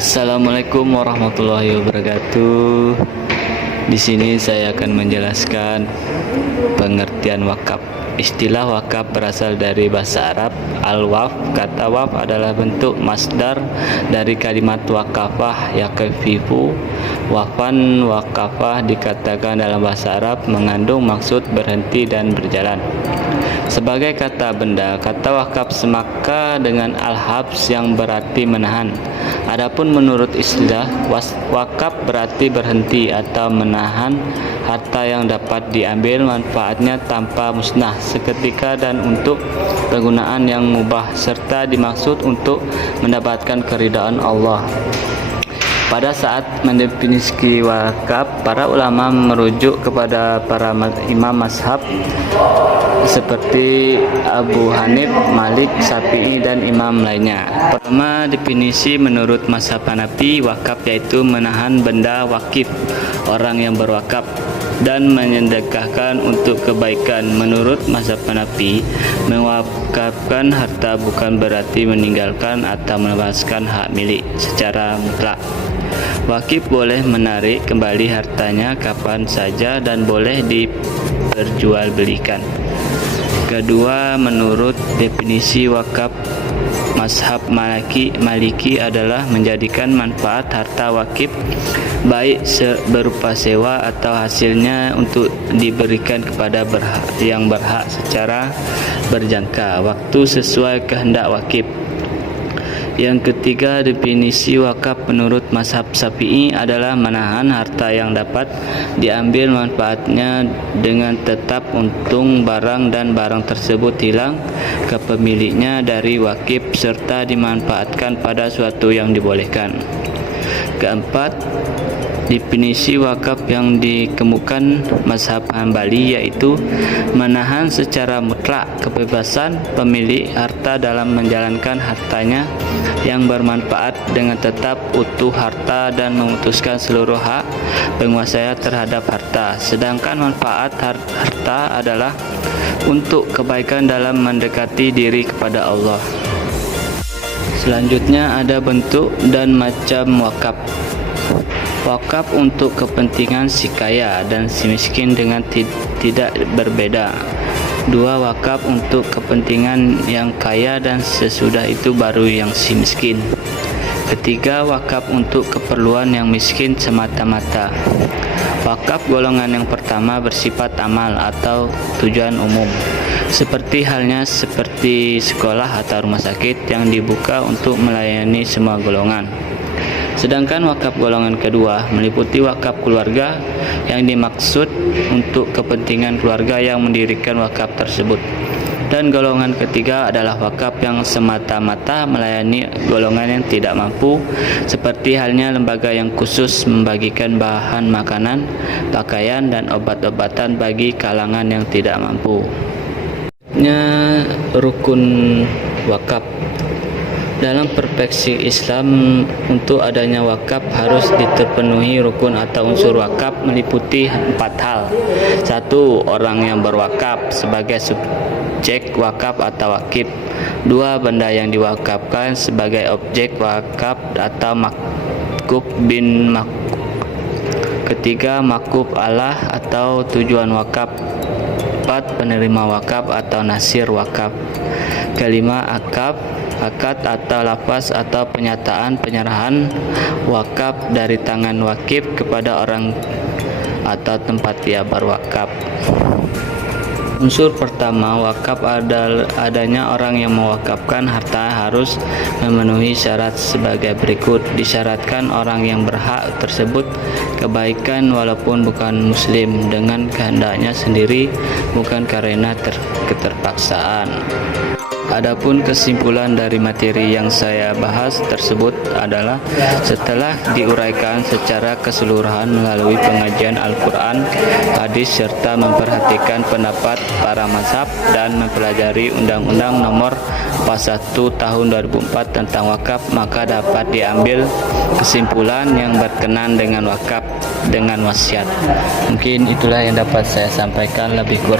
Assalamualaikum warahmatullahi wabarakatuh. Di sini saya akan menjelaskan pengertian wakaf. Istilah wakaf berasal dari bahasa Arab al-waqf. Kata waqf adalah bentuk masdar dari kalimat waqafah yaqifu. Waqfan waqafah dikatakan dalam bahasa Arab mengandung maksud berhenti dan berjalan. Sebagai kata benda, kata wakaf semaka dengan al-habs yang berarti menahan. Adapun menurut istilah wakaf berarti berhenti atau menahan harta yang dapat diambil manfaatnya tanpa musnah seketika dan untuk penggunaan yang mubah, serta dimaksud untuk mendapatkan keridhaan Allah. Pada saat mendefinisikan wakaf, para ulama merujuk kepada para imam mazhab seperti Abu Hanif, Malik, Syafi'i, dan imam lainnya. Pertama, definisi menurut mazhab Hanafi, wakaf yaitu menahan benda wakif orang yang berwakaf dan menyedekahkan untuk kebaikan. Menurut mazhab Hanafi, mewakafkan harta bukan berarti meninggalkan atau melepaskan hak milik secara mutlak. Wakif boleh menarik kembali hartanya kapan saja dan boleh diperjualbelikan. Kedua, menurut definisi wakaf mazhab Maliki adalah menjadikan manfaat harta wakif baik berupa sewa atau hasilnya untuk diberikan kepada yang berhak secara berjangka waktu sesuai kehendak wakif. Yang ketiga, definisi wakaf menurut mazhab Syafi'i adalah menahan harta yang dapat diambil manfaatnya dengan tetap untung barang dan barang tersebut hilang ke pemiliknya dari wakif serta dimanfaatkan pada suatu yang dibolehkan. Keempat, definisi wakaf yang dikemukakan mazhab Hambali yaitu menahan secara mutlak kebebasan pemilik harta dalam menjalankan hartanya yang bermanfaat dengan tetap utuh harta dan memutuskan seluruh hak penguasa terhadap harta. Sedangkan manfaat harta adalah untuk kebaikan dalam mendekati diri kepada Allah. Selanjutnya ada bentuk dan macam wakaf. Wakaf untuk kepentingan si kaya dan si miskin dengan tidak berbeda. Dua, wakaf untuk kepentingan yang kaya dan sesudah itu baru yang si miskin. Ketiga, wakaf untuk keperluan yang miskin semata-mata. Wakaf golongan yang pertama bersifat amal atau tujuan umum, seperti halnya seperti sekolah atau rumah sakit yang dibuka untuk melayani semua golongan. Sedangkan wakaf golongan kedua meliputi wakaf keluarga yang dimaksud untuk kepentingan keluarga yang mendirikan wakaf tersebut. Dan golongan ketiga adalah wakaf yang semata-mata melayani golongan yang tidak mampu, seperti halnya lembaga yang khusus membagikan bahan makanan, pakaian, dan obat-obatan bagi kalangan yang tidak mampu. Rukun wakaf. Dalam perspektif Islam, untuk adanya wakaf harus diterpenuhi rukun atau unsur wakaf meliputi 4 hal. 1. Orang yang berwakaf sebagai subjek wakaf atau wakif. 2. Benda yang diwakafkan sebagai objek wakaf atau makuf bin makuf. Ketiga, makuf Allah atau tujuan wakaf. 4. Penerima wakaf atau nasir wakaf. Kelima, akad atau lafaz atau penyataan penyerahan wakaf dari tangan wakif kepada orang atau tempat dia berwakaf. Unsur pertama wakaf adanya orang yang mewakafkan harta harus memenuhi syarat sebagai berikut. Disyaratkan orang yang berhak tersebut kebaikan walaupun bukan muslim dengan kehendaknya sendiri, bukan karena keterpaksaan. Adapun kesimpulan dari materi yang saya bahas tersebut adalah setelah diuraikan secara keseluruhan melalui pengajian Al-Quran, hadis, serta memperhatikan pendapat para mazhab dan mempelajari Undang-Undang Nomor 41 Tahun 2004 tentang wakaf, maka dapat diambil kesimpulan yang berkenan dengan wakaf dengan wasiat. Mungkin itulah yang dapat saya sampaikan, lebih kurang